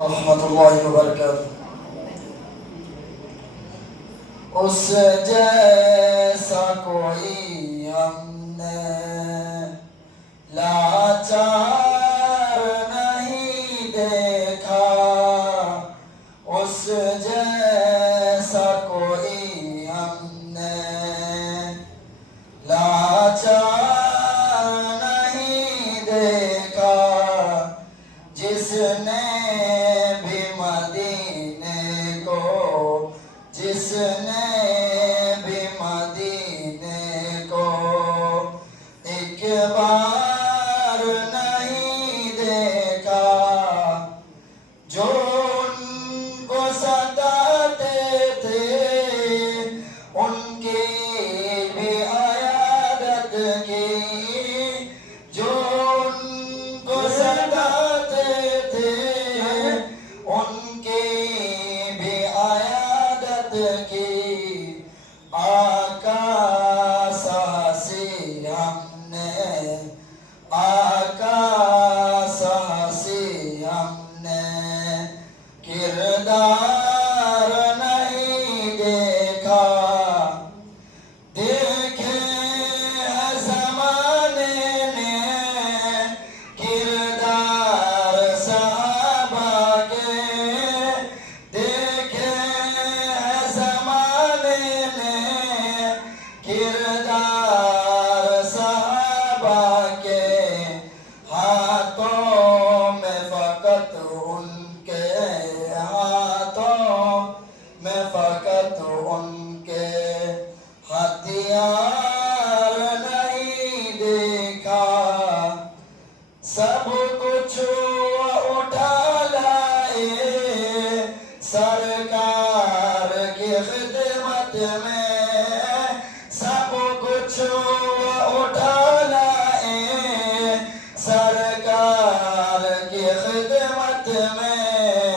रहमतुल्लाहि व बरकातुहू। उस जैसा कोई हमने लाचार नहीं देखा, उस जैसा कोई हमने लाचार नहीं देखा, जिसने भी मदीने को, जिसने भी मदीने को एक बार नहीं देखा, जो उनको सताते थे उनकी भी आयादत की, जो उनको सताते थे उनकी भी आयादत की। आका साहसी हमने, आका साहसी हमने किरदार नहीं देखा, देखे है ज़माने ने किरदार सहाबा के, देखे है ज़माने ने किरदार सहाबा के। हाथों में फ़कत उनके, हाथों में फ़कत उनके हथियार नहीं देखा, सब कुछ उठा लाए सरकार की खिदमत में, सब कुछ उठा लाए सरकार की खिदमत में।